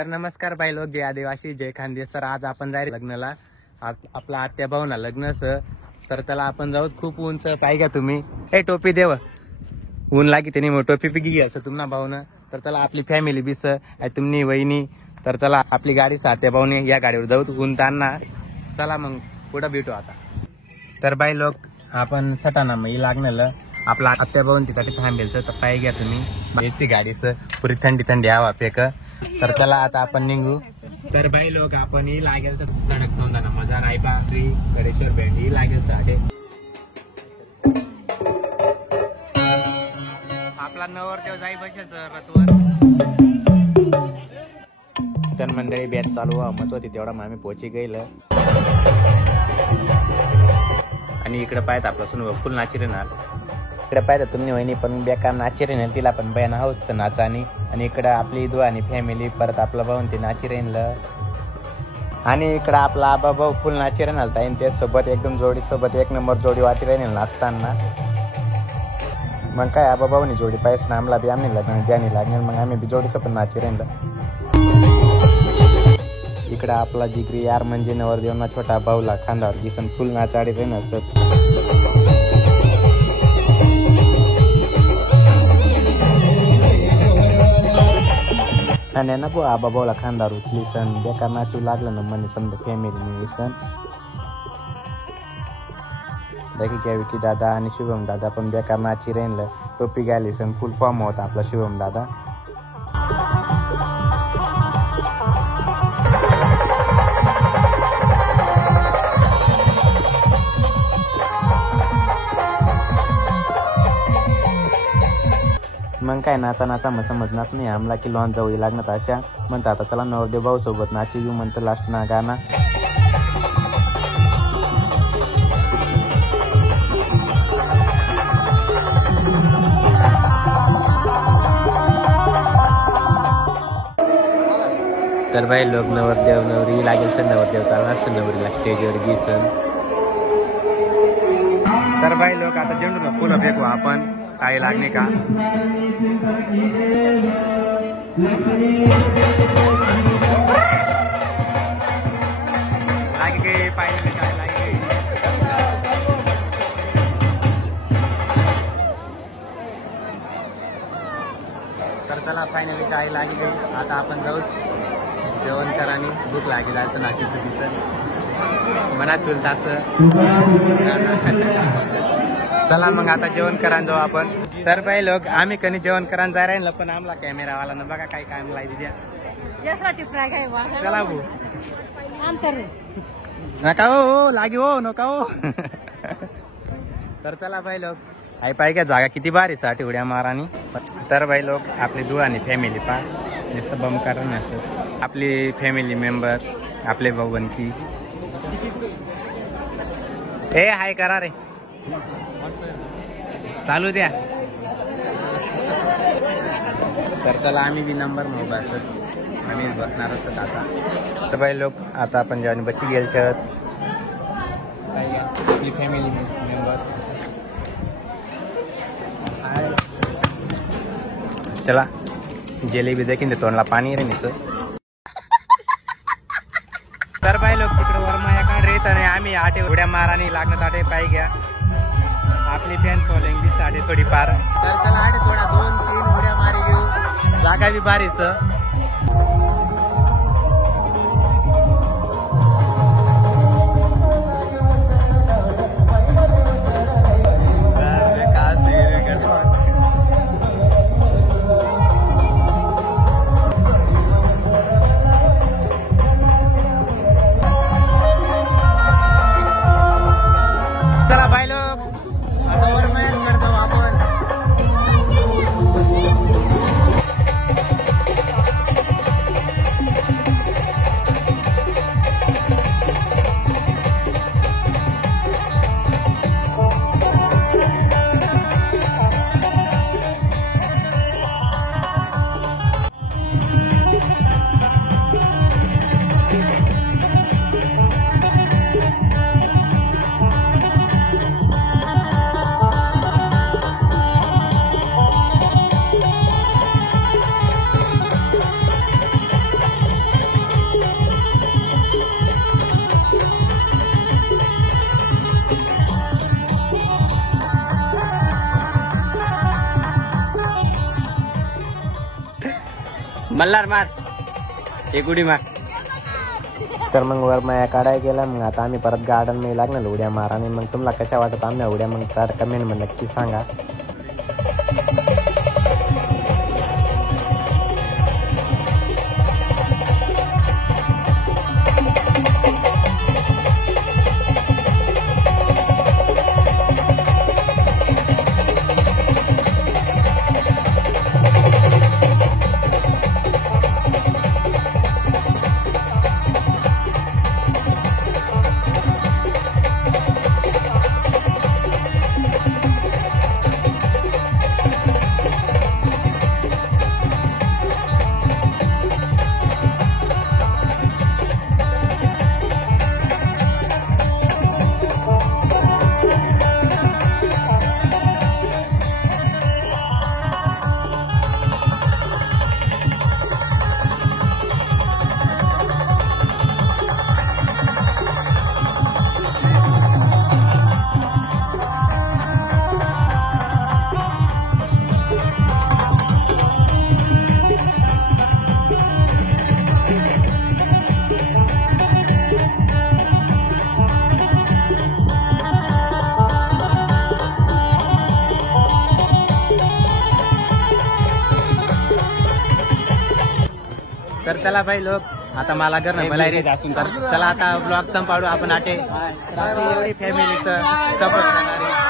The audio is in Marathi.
तर नमस्कार भाई लोक, जय आदिवासी, जय खानदेश. तर आज आपण जाईल लग्नाला. आपला आत्या भाऊना लग्नच, तर त्याला आपण जाऊ. खूप उंच पाय घ्या तुम्ही. ए टोपी देव, ऊन लागी त्याने मग टोपी पिकी घ्यायचं तुम्हाला भाऊनं. तर त्याला आपली फॅमिली बिस तुम्ही वहिनी, तर त्याला आपली गाडी आत्या भाऊने या गाडीवर जाऊ. ऊन ताना चला मग पुढं भेटू आता. तर बाई लोक आपण सटाणा मग लागणार आपला आत्या भाऊन तिथे थांबेलचं. तर पाय घ्या तुम्ही एसी गाडीचं, पुरी थंडी थंडी हवा फेक. तर चला आता आपण निघू. तर बाई लोक आपण ही लागेल सडक सौंदाना मजा रायबाग गडेश्वर भेंड ही लागेल साडे. आपला नवरदेव जाई बसेल रथवर. तर मंडळी बॅच चालू मत होती तेवढा मग आम्ही पोहोची गेल. आणि इकडे पाहत आपला सुन फुल नाची राहणार. इकडे पाहता तुम्ही वहिनी पण बेकार नाची राहील, तिला पण बयान हाऊसचं नाचानी. आणि इकडं आपली दु आणि फॅमिली, परत आपला भाऊ ते नाची राहिलं. आणि इकडं आपला आबा भाऊ फुल नाची राहणार ताईन ते सोबत एकदम जोडी सोबत एक नंबर जोडी वाटी राहील नाचताना. मग काय आबा भाऊनी जोडी पाहिजे ना, आम्हाला बी आम्ही लग्न द्यानी लागणार. मग आम्ही बी जोडीचं पण नाची राहिलं. इकडं आपला जिगरी यार म्हणजे नवरदेवना छोटा भाऊला खांदावर दिसन फुल नाचाडी राहील असत. आणि ना भाऊ आबा भाऊला खांदावर उचली सण बेकार नाचू लागलं ना म्हणे समजा फॅमिली सण. देखी क्या विकी दादा आणि शुभम दादा पण बेकार नाची राहिलं. टोपी घाली सण फुल फॉर्म होता आपला शुभम दादा. मग काय नाचा नाचा मग समजणार नाही आम्हाला की लॉन जाऊ लागणार अशा म्हणतात. आता चला नवरदेव भाऊ सोबत नाची घेऊ म्हणतं लास्ट ना गाणं. तर बाई लोक नवरदेव नवरी लागेल सर नवरदेव चालणार सर नवरीला स्टेजवर घेसन. तर बाई लोक आता झेंडूला फुलं फेकू आपण. काय लागणे का लागे पाहिजे काय लागे. तर चला फायनली काय लागली. आता आपण जाऊ जेवण करानी. भूक लागेल असं नाची दिसत मनात चुलत. चला मग आता जेवण करायला जाऊ आपण. तर बाई लोक आम्ही कधी जेवण करायला जाय राहिलं पण आम्हाला कॅमेरावाला न बघा काय काय लाई द्या. चला भाऊ नका हो लागी हो नका हो. तर चला बाई लोक आई पाय काय जागा किती भारी साठी उड्या मारानी. तर बाई लोक आपली दु आणि फॅमिली पा नुसतं बम करा असं. आपली फॅमिली मेंबर आपले भाऊ बनकी हे हाय करा रे चालू द्या. तर चला आम्ही बी नंबर मग असत आम्ही बसणार असत आता. तर बाई लोक आता आपण जेवण बशी गेलच्या आपली फॅमिली मेंबर. चला जिलेबी देखील ते तोंडला पाणी रे निस. तर बाई लोक तिकडे वरमाया काढ रे. तर आम्ही आटे उड्या मारानी लागणार आटे पाय घ्या. आपली फॅन फॉलोइंग बी साठी थोडी फार. तर चला आटे थोडा 2-3 उड्या मारी घेऊ. जागा बी भारीच. मल्हार मार एक उडी मार. तर मग वर माया काढायला गेला. मग आता आम्ही परत गार्डन मध्ये लागणार उड्या मारा. आणि मग तुम्हाला कशा वाटत आम्ही उड्या मग तर कमेंट मध्ये नक्की सांगा. तर चला भाई लोक आता मला घरनं बोलाय तर चला आता ब्लॉग संपाडू आपण. आटे एवढी फॅमिलीचं सपोर्ट करणारे